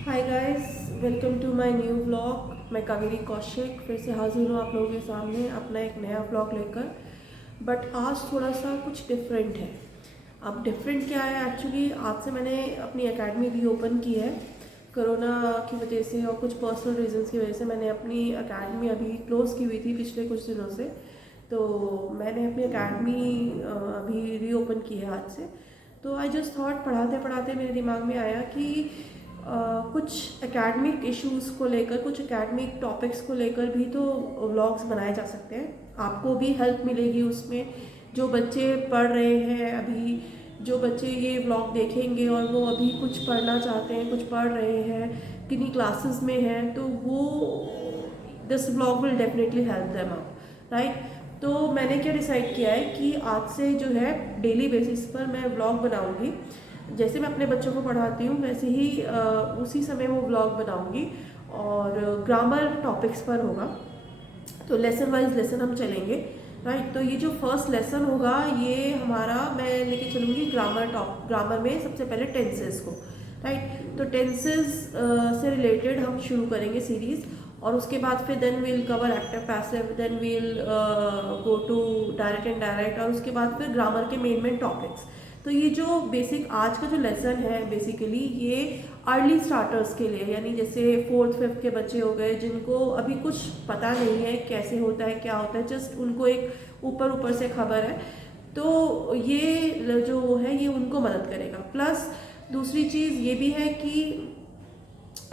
Hi guys, welcome to my new vlog. मैं कावेरी कौशिक फिर से हाजिर हूँ आप लोगों के सामने अपना एक नया व्लॉग लेकर। बट आज थोड़ा सा कुछ डिफरेंट है। अब डिफरेंट क्या है, एक्चुअली आज से मैंने अपनी एकेडमी रीओपन की है। कोरोना की वजह से और कुछ पर्सनल रीजंस की वजह से मैंने अपनी एकेडमी अभी क्लोज़ की हुई थी पिछले कुछ दिनों से। तो मैंने अपनी एकेडमी अभी रीओपन की है आज से। तो आई जस्ट थॉट, पढ़ाते पढ़ाते मेरे दिमाग में आया कि कुछ एकेडमिक इश्यूज़ को लेकर, कुछ एकेडमिक टॉपिक्स को लेकर भी तो व्लॉग्स बनाए जा सकते हैं। आपको भी हेल्प मिलेगी उसमें। जो बच्चे पढ़ रहे हैं अभी, जो बच्चे ये व्लॉग देखेंगे और वो अभी कुछ पढ़ना चाहते हैं, कुछ पढ़ रहे हैं, किन्हीं क्लासेस में हैं, तो वो this vlog will definitely help them out, right. तो मैंने क्या डिसाइड किया है कि आज से जो है डेली बेसिस पर मैं व्लॉग बनाऊंगी। जैसे मैं अपने बच्चों को पढ़ाती हूँ वैसे ही उसी समय वो व्लॉग बनाऊंगी और ग्रामर टॉपिक्स पर होगा। तो लेसन वाइज लेसन हम चलेंगे, राइट। तो ये जो फर्स्ट लेसन होगा ये हमारा, मैं लेके चलूँगी ग्रामर में सबसे पहले टेंसेस को, राइट। तो टेंसेस से रिलेटेड हम शुरू करेंगे सीरीज़। और उसके बाद फिर then we'll cover active passive, then we'll go to direct and direct, और उसके बाद फिर ग्रामर के मेन टॉपिक्स। तो ये जो बेसिक आज का जो लेसन है बेसिकली ये अर्ली स्टार्टर्स के लिए, यानी जैसे 4th 5th के बच्चे हो गए जिनको अभी कुछ पता नहीं है कैसे होता है क्या होता है, जस्ट उनको एक ऊपर ऊपर से खबर है। तो ये जो है ये उनको मदद करेगा। प्लस दूसरी चीज़ ये भी है कि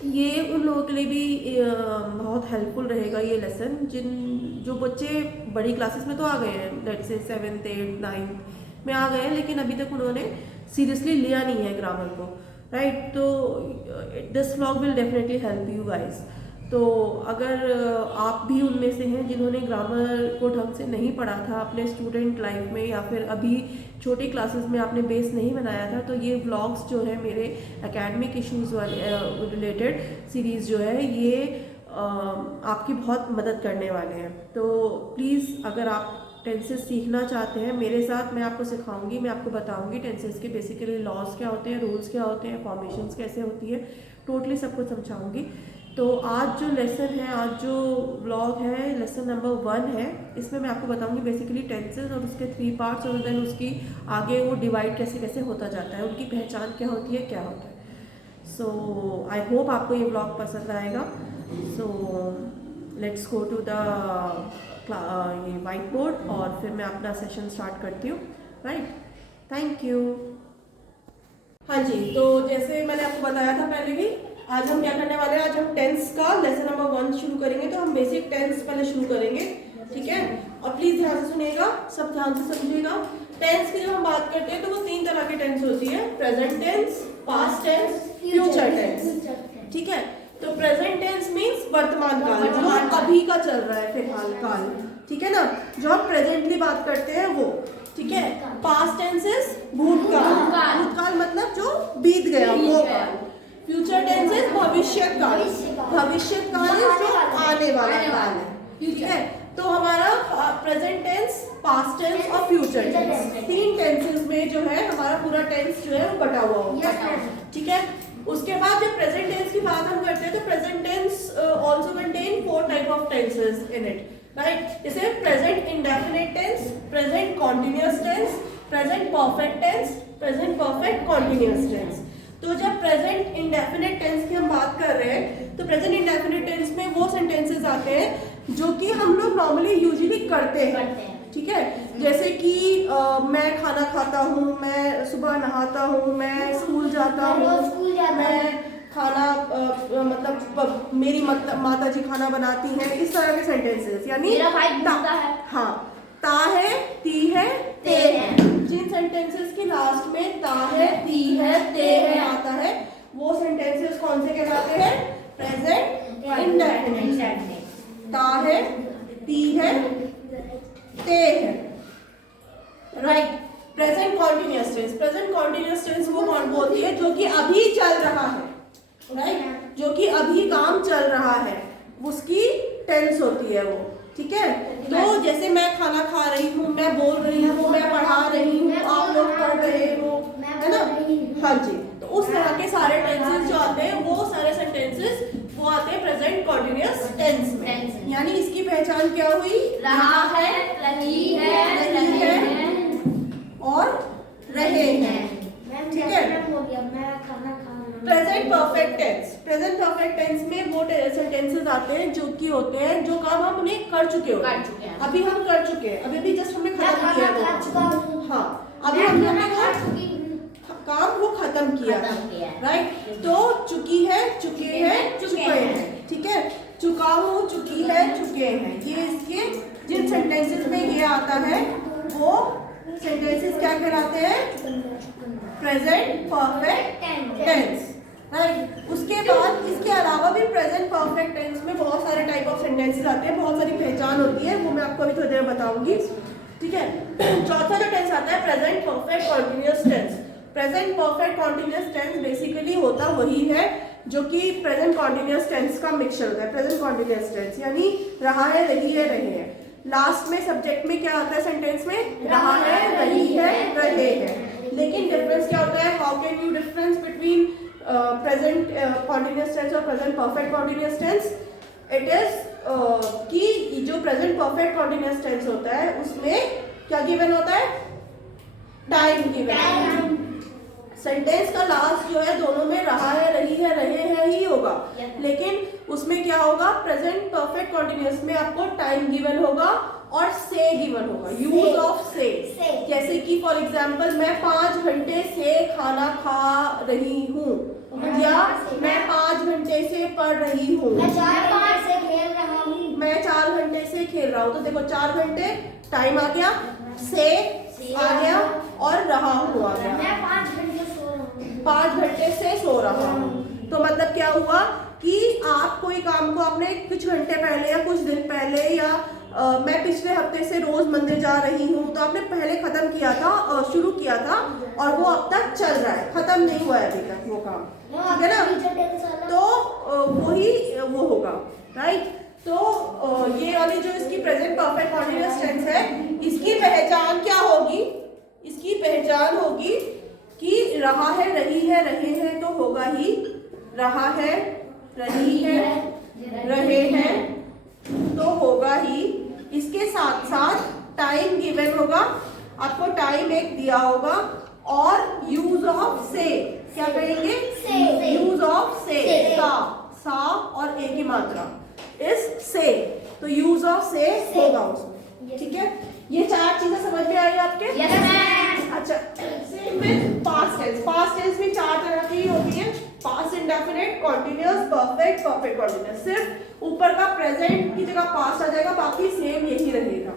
ये उन लोगों के लिए भी बहुत हेल्पफुल रहेगा ये लेसन जो बच्चे बड़ी क्लासेस में तो आ गए हैं, let's say 7th 8th 9th में आ गए हैं, लेकिन अभी तक उन्होंने सीरियसली लिया नहीं है ग्रामर को, राइट। तो this vlog will definitely help you guys. तो अगर आप भी उनमें से हैं जिन्होंने ग्रामर को ढंग से नहीं पढ़ा था अपने स्टूडेंट लाइफ में, या फिर अभी छोटी क्लासेस में आपने बेस नहीं बनाया था, तो ये व्लॉग्स जो है मेरे एकेडमिक इश्यूज़ वाले रिलेटेड सीरीज़ जो है ये आपकी बहुत मदद करने वाले हैं। तो प्लीज़ अगर आप टेंसेस सीखना चाहते हैं मेरे साथ, मैं आपको सिखाऊंगी, मैं आपको बताऊंगी टेंसेस के बेसिकली लॉज क्या होते हैं, रूल्स क्या होते हैं, फॉर्मेशंस कैसे होती है, टोटली सब कुछ समझाऊंगी। तो आज जो लेसन है, आज जो व्लॉग है, लेसन नंबर 1 है। इसमें मैं आपको बताऊंगी बेसिकली टेंसेस और उसके 3 पार्ट्स, और देन उसकी आगे वो डिवाइड कैसे कैसे होता जाता है, उनकी पहचान क्या होती है, क्या होता है। सो आई होप आपको ये व्लॉग पसंद आएगा। So let's go to the ये वाइट बोर्ड और फिर मैं अपना सेशन स्टार्ट करती हूँ, राइट। Thank you. हाँ जी, तो जैसे मैंने आपको बताया था पहले भी, आज हम क्या करने वाले हैं, आज हम टेंस का लेसन नंबर 1 शुरू करेंगे। तो हम बेसिक टेंस पहले शुरू करेंगे, ठीक है। और प्लीज ध्यान से सुनिएगा, सब ध्यान से समझिएगा। टेंस की जब हम बात करते हैं तो वो 3 तरह की टेंस होती है, present tense, past tense, future tense, ठीक है। तो प्रेजेंट टेंस मीन्स वर्तमान काल, जो अभी का चल रहा है, फिलहाल काल, ठीक है ना, जो हम प्रेजेंटली बात करते हैं वो, ठीक है। पास्ट टेंस इज भूतकाल, भूतकाल मतलब जो बीत गया वो काल। फ्यूचर टेंस इज भविष्य काल, भविष्य काल जो आने वाला काल है, ठीक है। तो हमारा प्रेजेंट टेंस, पास्ट टेंस और फ्यूचर टेंस, 3 टेंसेस में जो है हमारा पूरा टेंस जो है वो बटा हुआ होता है, ठीक है। उसके बाद जब प्रेजेंट टेंस की बात हम करते हैं तो present tense also contain 4 type of tenses in it, right. जैसे present indefinite tense, present continuous tense, present perfect tense, present perfect continuous tense. तो जब प्रेजेंट इंडेफिनिट टेंस की हम बात कर रहे हैं तो प्रेजेंट इंडेफिनिट टेंस में वो सेंटेंसेस आते हैं जो कि हम लोग नॉर्मली यूजुअली करते हैं, ठीक है। जैसे कि मैं खाना खाता हूँ, मैं सुबह नहाता हूँ, मैं स्कूल जाता हूँ, मैं खाना मतलब मेरी माता जी खाना बनाती हैं, इस तरह के सेंटेंसेस। यानी मेरा भाई घूमता है, हाँ, ता है, ती है, ते है, जिन सेंटेंसेस के लास्ट में ता है, ती है, ते है आता है, वो सेंटेंसेस कौन से कहलाते हैं, प्रेजेंट इंडेफिनिट। ता है, ती है, ते है, right. Present continuous tense, present continuous tense वो कौन बोलती है जो कि अभी चल रहा है, राइट, जो कि अभी काम चल रहा है, उसकी टेंस होती है वो, ठीक है। तो जैसे मैं खाना खा रही हूँ, मैं बोल रही हूँ, मैं पढ़ा रही हूँ, आप लोग पढ़ रहे हो, है ना, हाँ जी। तो उस तरह के सारे टेंसेस जो आते हैं वो सारे यानी इसकी पहचान क्या हुई? रहा है, रही है और रहे हैं। ठीक है। Present perfect tense, present perfect tense में वो सेंटेंसेस आते हैं जो कि होते हैं जो काम हम उन्हें कर चुके होते हैं। अभी हम कर चुके हैं, अभी जस्ट हमने खत्म किया है। हाँ, अभी हमने काम वो खत्म किया, राइट। तो चुकी है, चुके हैं, चुके हैं। ठीक है, चुका हूँ, चुकी है, चुके हैं। ये इसके जिन सेंटेंसेस में ये आता है वो सेंटेंसेस क्या कहलाते हैं? Present perfect tense, right. उसके बाद इसके अलावा भी प्रेजेंट परफेक्ट टेंस में बहुत सारे टाइप ऑफ सेंटेंसेस आते हैं, बहुत सारी पहचान होती है, वो मैं आपको अभी थोड़ी देर में बताऊंगी। ठीक है। चौथा जो टेंस आता है present perfect continuous tense. Present perfect continuous tense basically होता वही है जो कि प्रेजेंट कॉन्टिन्यूअस टेंस का मिक्सचर होता है। प्रेजेंट कॉन्टिन्यूअस टेंस यानी रहा है, रही है, रहे हैं। लास्ट में सब्जेक्ट में क्या आता है सेंटेंस में? रहा है, रही है, रहे हैं। लेकिन डिफरेंस क्या होता है? How can you difference between present continuous tense और present perfect continuous tense? It is कि जो प्रेजेंट परफेक्ट कॉन्टिन्यूअस टेंस होता है उसमें क्या गिवन होता है? Time given. सेंटेंस का लास्ट जो है दोनों में रहा है, रही है, रहे हैं ही होगा, लेकिन उसमें क्या होगा? प्रेजेंट परफेक्ट कॉन्टिन्यूअस में आपको टाइम गिवन होगा और से गिवन होगा, यूज ऑफ से। जैसे कि फॉर एग्जांपल मैं 5 घंटे से खाना खा रही हूँ, या मैं 5 घंटे से पढ़ रही हूँ, मैं 4 घंटे से खेल रहा हूँ, मैं 4 घंटे से खेल रहा हूँ। तो देखो 4 घंटे टाइम आ गया, से आ गया और रहा हुआ गया। मैं 5 घंटे सो रहा हूँ, 5 घंटे से सो रहा हूँ। तो मतलब क्या हुआ कि आप कोई काम को आपने कुछ घंटे पहले या कुछ दिन पहले या मैं पिछले हफ्ते से रोज मंदिर जा रही हूँ, तो आपने पहले खत्म किया था, शुरू किया था और वो अब तक चल रहा है, खत्म नहीं हुआ है अभी तक वो काम। ठीक है ना? तो वही वो होगा, राइट। तो ये वाली जो इसकी प्रेजेंट परफेक्ट कॉन्टिन्यूअस टेंस है, इसकी पहचान क्या होगी? इसकी पहचान होगी कि रहा है, रही है, रहे हैं, तो होगा ही रहा है, रही है, रहे हैं, तो होगा ही। इसके साथ साथ टाइम गिवन होगा, आपको टाइम एक दिया होगा, और यूज ऑफ से, क्या कहेंगे? यूज ऑफ से, सा और ए की मात्रा इस से, तो यूज ऑफ से होगा उसमें। ठीक है, ये 4 चीजें समझ में आई आपके? अच्छा, same with past tense. Past tense में 4 तरह की होती है, past indefinite, continuous, perfect, perfect continuous. सिर्फ ऊपर का प्रेजेंट की जगह पास्ट आ जाएगा, बाकी सेम यही रहेगा,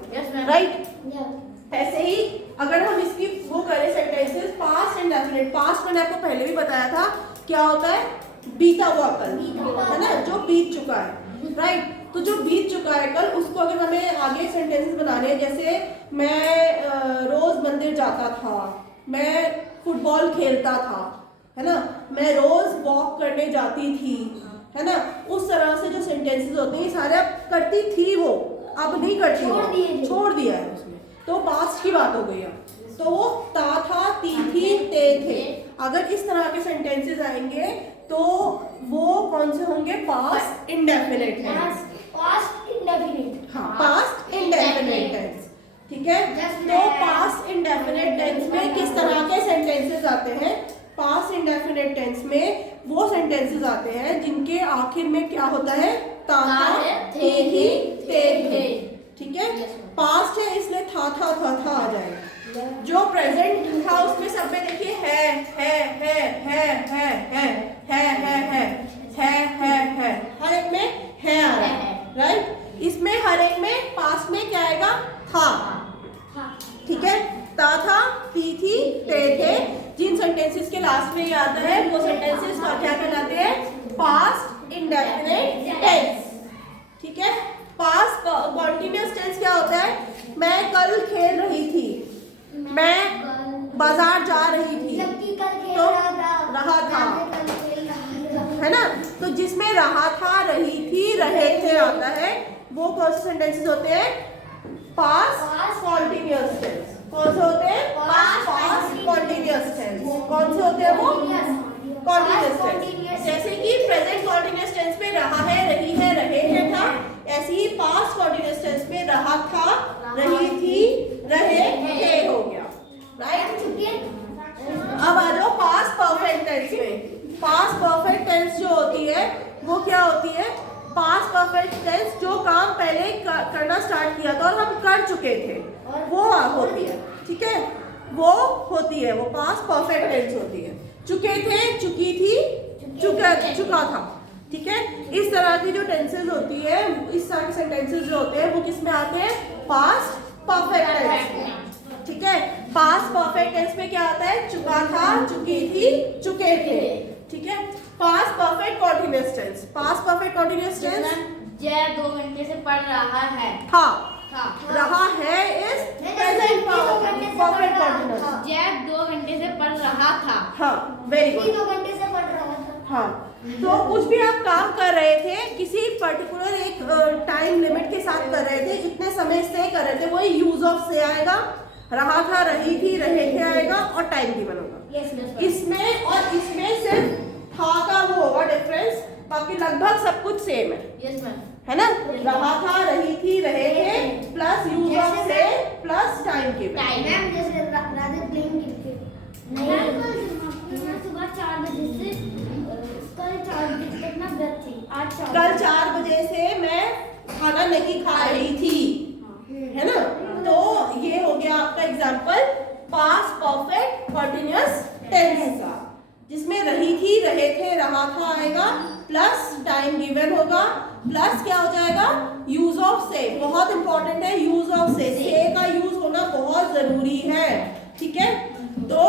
राइट। ऐसे ही अगर हम इसकी वो करें सेंटेंसेस, पास्ट इंडेफिनिट, पास्ट मैंने आपको पहले भी बताया था क्या होता है? बीता हुआ कल, है ना, जो बीत चुका है, राइट। तो जो बीत चुका है कल, उसको अगर हमें आगे सेंटेंसेस बनाने हैं, जैसे मैं रोज मंदिर जाता था, मैं फुटबॉल खेलता था, है ना, मैं रोज वॉक करने जाती थी, है ना, उस तरह से जो सेंटेंसेस होते हैं सारे अब करती थी वो, अब नहीं करती, छोड़ दिया है उसमें, तो पास्ट की बात हो गई है। तो वो ता था, ती थी, ते थे। अगर इस तरह के सेंटेंसेस आएंगे तो वो कौन से होंगे? Past indefinite tense. Past indefinite, हाँ, पास्ट इंडेफिनिट टेंस। ठीक है, तो पास्ट इंडेफिनिट टेंस में किस तरह के सेंटेंसेस आते हैं? पास्ट इंडेफिनिट टेंस में वो सेंटेंसेस आते हैं जिनके आखिर में क्या होता है? ता था, थे थी, ते थे। ठीक है, पास्ट है इसलिए था आ जाएगा। जो प्रेजेंट था उसमें सब में देखिए है, हर एक में है आ रहा है, राइट। इसमें हर एक में पास्ट में क्या आएगा? था। ठीक है, ता था, ती थी, ते थे। जिन सेंटेंसेस के लास्ट में ये आता है वो सेंटेंसेस क्या कहलाते हैं? Past indefinite tense. ठीक है, पास्ट कॉन्टिन्यूअस टेंस क्या होता है? मैं कल खेल रही थी, मैं बाजार जा रही थी, तो रहा था, है ना। तो जिसमें रहा था, रही थी, रहे थे आता है, वो कौन से सेंटेंसेस होते हैं? Past continuous tense. कौन से होते हैं? Past continuous tense. कौन से होते हैं वो? Continuous tense. जैसे कि प्रेजेंट कॉन्टिन्यूअस टेंस में रहा है, रही है, रहे हैं था, ऐसे ही पास्ट होती है पास्ट परफेक्ट टेंस, जो काम पहले करना स्टार्ट किया था और हम कर चुके थे, वो होती है, ठीक है, वो होती है, वो पास्ट परफेक्ट टेंस होती है। चुके थे, चुकी थी, चुका था, ठीक है। इस तरह की जो टेंसेस होती है, इस तरह के सेंटेंसेस जो होते हैं वो किस में आते हैं? पास्ट परफेक्ट टेंस, ठीक है। पास्ट परफेक्ट टेंस में क्या आता है? चुका था, चुकी थी, चुके थे, ठीक है। Past perfect continuous tense, past perfect continuous tense, Jay 2 घंटे से पढ़ रहा है। रहा है इज प्रेजेंट परफेक्ट कॉन्टिन्यूअस। जय 2 घंटे से पढ़ रहा था। हाँ, वेरी गुड। 2 घंटे से पढ़ रहा था। हाँ, तो कुछ भी आप काम कर रहे थे, किसी पर्टिकुलर एक टाइम लिमिट के साथ कर रहे थे, इतने समय से कर रहे थे, वही यूज ऑफ से आएगा, रहा था, रही थी, रहे थे आएगा और टाइम गिवन होगा। इसमें और इसमें सिर्फ था का वो होगा डिफरेंस, बाकी लगभग सब कुछ सेम है। यस मैम, है ना? रहा था, रही थी, रहे थे प्लस यूज ऑफ से प्लस टाइम गिवन। मैम जैसे राधे प्लेइंग क्रिकेट नहीं, मैं सुबह 4 बजे से कल 4 बजे तक ना व्रत थी। आज कल 4 बजे से मैं खाना नहीं खा रही थी, है ना? तो ये हो गया आपका example past perfect continuous tense का, जिसमें रही थी, रहे थे, रहा था आएगा, प्लस टाइम गिवन होगा, प्लस क्या हो जाएगा? यूज ऑफ से। बहुत इंपॉर्टेंट है यूज ऑफ से का यूज होना बहुत जरूरी है, ठीक है। तो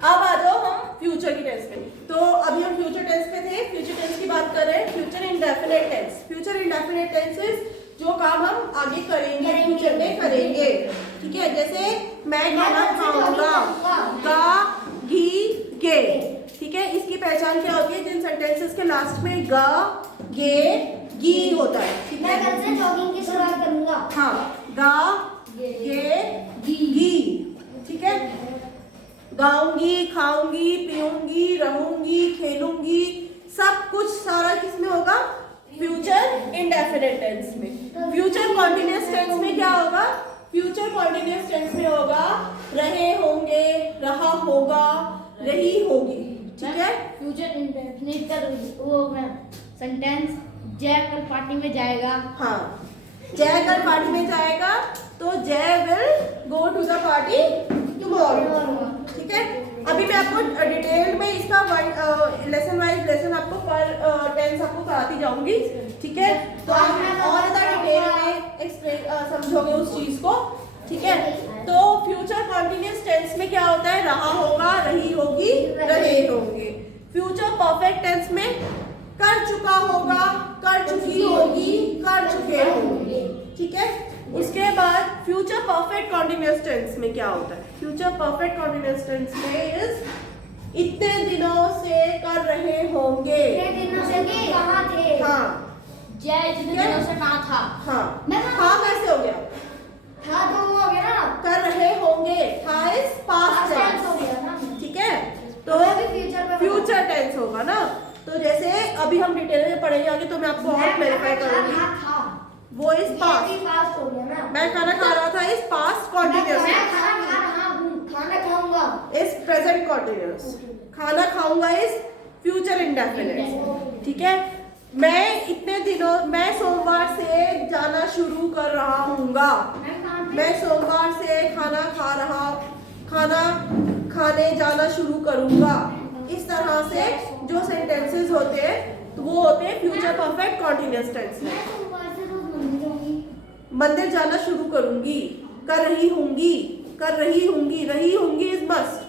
अब आ जाओ हम फ्यूचर की टेंस पे। तो अभी हम फ्यूचर टेंस पे थे, फ्यूचर टेंस की बात कर रहे हैं। Future indefinite tense, future indefinite tenses जो काम हम आगे करेंगे, फ्यूचर में करेंगे, ठीक है। जैसे मैं खाना खाऊंगा, गा, घी, गे, ठीक है। इसकी पहचान क्या होती है? जिन सेंटेंसेस के लास्ट में गा, गे, गी होता है, ठीक है। मैं कल से जॉगिंग की शुरुआत करूंगा। हाँ, गा, गे, गी, ठीक है। गाऊंगी, खाऊंगी, पीऊंगी, रहूंगी, खेलूंगी, सब कुछ सारा किसमें होगा? फ्यूचर इंडेफिनिट टेंस में। फ्यूचर कॉन्टिन्यूअस टेंस में क्या होगा? फ्यूचर कॉन्टिन्यूअस टेंस में होगा रहे होंगे, रहा होगा, रही होगी, ठीक है। फ्यूचर इंडेफिनिट का वो मैम सेंटेंस जय कल पार्टी में जाएगा। हाँ, जय कल पार्टी में जाएगा, तो Jay will go to the party tomorrow, ठीक है। अभी मैं आपको डिटेल में इसका लेसन वाइज लेसन आपको पर टेंस आपको कराती जाऊंगी, ठीक है। तो आप और ज़्यादा डिटेल में एक्सप्लेन समझोगे उस चीज को, ठीक है। तो फ्यूचर कॉन्टिन्यूअस टेंस में क्या होता है? रहा होगा, रही होगी, रहे होंगे। फ्यूचर परफेक्ट टेंस में कर चुका होगा, कर चुकी होगी, कर चुके होंगे, ठीक है। उसके बाद फ्यूचर परफेक्ट कॉन्टिन्यूअस टेंस में क्या होता है? फ्यूचर परफेक्ट कॉन्टिन्यूअस टेंस में इज इतने दिनों से कर रहे होंगे। इतने दिनों से कहाँ थे? हाँ, जय इतने दिनों से कहाँ था? हाँ, मैं हाँ कैसे हो गया? था तो वो हो गया ना, कर रहे होंगे, था इज पास्ट टेंस हो टेंस, गया ना, ठीक है। तो फ्यूचर टेंस होगा ना। तो जैसे अभी हम डिटेल में पढ़ेंगे आगे, तो मैं आपको और क्लैरिफाई करूंगी। वो इज पास्ट, हो गया ना। मैं खाना खा रहा था इज पास्ट कॉन्टिन्यूअस, मैं खाना खा रहा हूँ, खाना खाऊंगा इज प्रेजेंट कॉन्टिन्यूअस, खाना खाऊंगा इज फ्यूचर इंडेफिनिट, ठीक है। मैं इतने दिनों, मैं सोमवार से जाना शुरू कर रहा हूँगा, मैं सोमवार से खाना खाने जाना शुरू करूंगा। इस तरह से जो सेंटेंसेस होते हैं तो वो होते हैं फ्यूचर परफेक्ट कॉन्टिन्यूअस टेंस में। मंदिर जाना शुरू करूंगी, कर रही होंगी, रही होंगी इज मस्ट,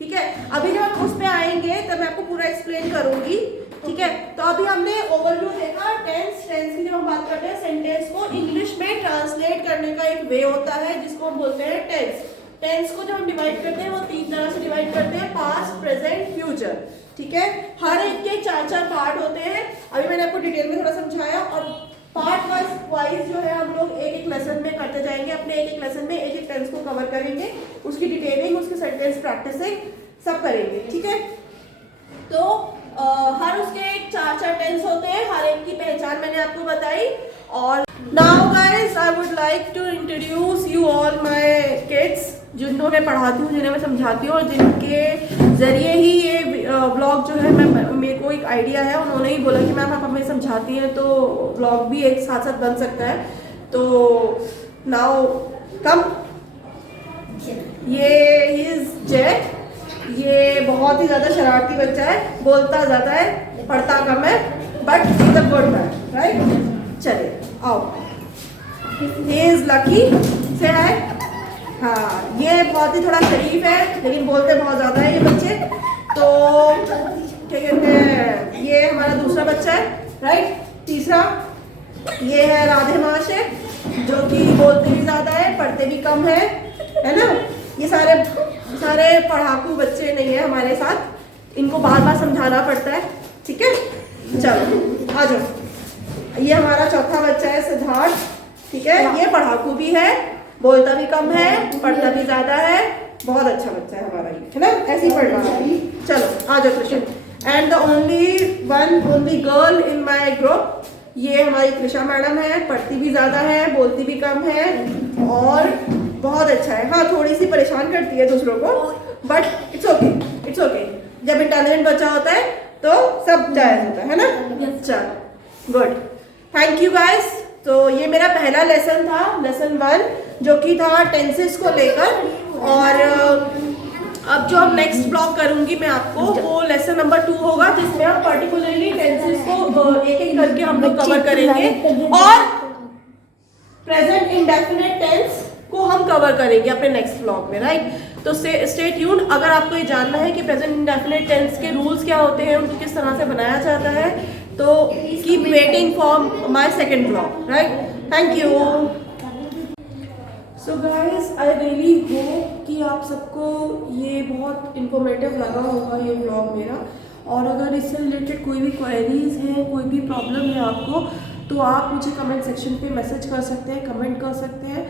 ठीक है। अभी जब हम उस पे आएंगे तब मैं आपको पूरा एक्सप्लेन करूंगी, ठीक है। तो अभी हमने ओवरव्यू देखा टेंस की। जब हम बात करते हैं सेंटेंस को इंग्लिश में ट्रांसलेट करने का एक वे होता है जिसको हम बोलते हैं टेंस। टेंस को जब हम डिवाइड करते हैं वो 3 तरह से डिवाइड करते हैं, पास्ट, प्रेजेंट, फ्यूचर, ठीक है। हर एक के 4-4 पार्ट होते हैं। अभी मैंने आपको डिटेल में थोड़ा समझाया, और पार्ट वाइज जो है हम लोग एक लेसन में करते जाएंगे। अपने एक लेसन में एक टेंस को कवर करेंगे, उसकी डिटेलिंग, उसकी सेंटेंस प्रैक्टिसिंग सब करेंगे, ठीक है। तो हर उसके 4-4 टेंस होते हैं, हर एक की पहचान मैंने आपको बताई। और now guys I would like to introduce you all my kids, जिनको मैं पढ़ाती हूँ, जिन्हें मैं समझाती हूँ और जिनके जरिए ही ये व्लॉग जो है मेरे को एक आइडिया है, उन्होंने ही बोला कि मैम आप हमें समझाती हैं तो व्लॉग भी एक साथ साथ बन सकता है। तो नाउ कम, ये इज जय, ये बहुत ही ज़्यादा शरारती बच्चा है, बोलता ज़्यादा है, पढ़ता कम है, but is a good man, right. चलिए आओ, ये इज लकी से है। हाँ, ये बहुत ही थोड़ा शरीफ है लेकिन बोलते बहुत ज़्यादा है ये बच्चे। तो क्या कहते हैं, ये हमारा दूसरा बच्चा है, राइट। तीसरा ये है राधे महाशय, जो कि बोलते भी ज़्यादा है, पढ़ते भी कम है ना। ये सारे पढ़ाकू बच्चे नहीं है हमारे साथ, इनको बार बार समझाना पड़ता है, ठीक है। चलो आ जाओ, ये हमारा चौथा बच्चा है सिद्धार्थ, ठीक है। ये पढ़ाकू भी है, बोलता भी कम है, पढ़ता भी ज्यादा है, बहुत अच्छा बच्चा है हमारा ये, है ना। ऐसे ही पढ़ना है। चलो आ जाओ Krishna. And the only girl in my group, ये हमारी कृष्णा मैडम है, पढ़ती भी ज्यादा है, बोलती भी कम है और बहुत अच्छा है। हाँ, थोड़ी सी परेशान करती है दूसरों को, but it's okay, it's okay. जब इंटेलिजेंट बच्चा होता है तो सब जायज होता है ना। चलो गुड, थैंक यू गाइस। तो ये मेरा पहला लेसन था, लेसन 1, जो कि था टेंसेस को लेकर। और अब जो अब नेक्स्ट ब्लॉग करूंगी मैं आपको, वो लेसन नंबर 2 होगा, जिसमें हम पर्टिकुलरली टेंसेस को एक एक करके हम लोग कवर करेंगे और प्रेजेंट इंडेफिनिट टेंस को हम कवर करेंगे अपने नेक्स्ट ब्लॉग में, राइट। तो स्टे ट्यून्ड। अगर आपको ये जानना है कि प्रेजेंट इंडेफिनिट टेंस के रूल्स क्या होते हैं, उनको किस तरह से बनाया जाता है, तो keep waiting for my second blog, right. Thank you. So guys, I really hope कि आप सबको ये बहुत इंफॉर्मेटिव लगा होगा ये ब्लॉग मेरा। और अगर इससे रिलेटेड कोई भी क्वेरीज हैं, कोई भी प्रॉब्लम है आपको, तो आप मुझे कमेंट सेक्शन पे मैसेज कर सकते हैं, कमेंट कर सकते हैं।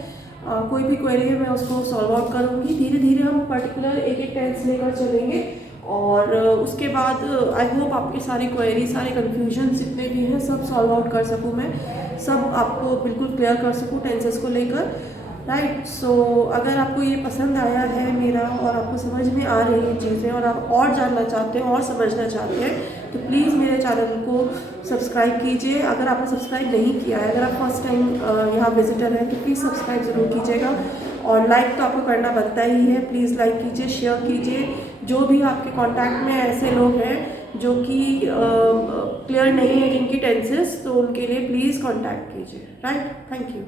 कोई भी क्वेरी है मैं उसको सॉल्व आउट करूँगी। धीरे धीरे हम पर्टिकुलर एक एक टेंस लेकर चलेंगे और उसके बाद आई होप आपकी सारी क्वेरी, सारे कन्फ्यूजन जितने भी हैं सब सॉल्व आउट कर सकूँ मैं, सब आपको बिल्कुल क्लियर कर सकूँ टेंसेस को लेकर, राइट। सो अगर आपको ये पसंद आया है मेरा और आपको समझ में आ रही है चीज़ें और आप और जानना चाहते हैं और समझना चाहते हैं, तो प्लीज़ मेरे चैनल को सब्सक्राइब कीजिए। अगर आपने सब्सक्राइब नहीं किया है, अगर आप फर्स्ट टाइम यहाँ विजिटर हैं, तो प्लीज़ सब्सक्राइब ज़रूर कीजिएगा। और लाइक तो आपको करना बनता ही है, प्लीज़ लाइक कीजिए, शेयर कीजिए। जो भी आपके कॉन्टैक्ट में ऐसे लोग हैं जो कि क्लियर नहीं है जिनकी टेंसेस, तो उनके लिए प्लीज़ कॉन्टैक्ट कीजिए, राइट। Thank you.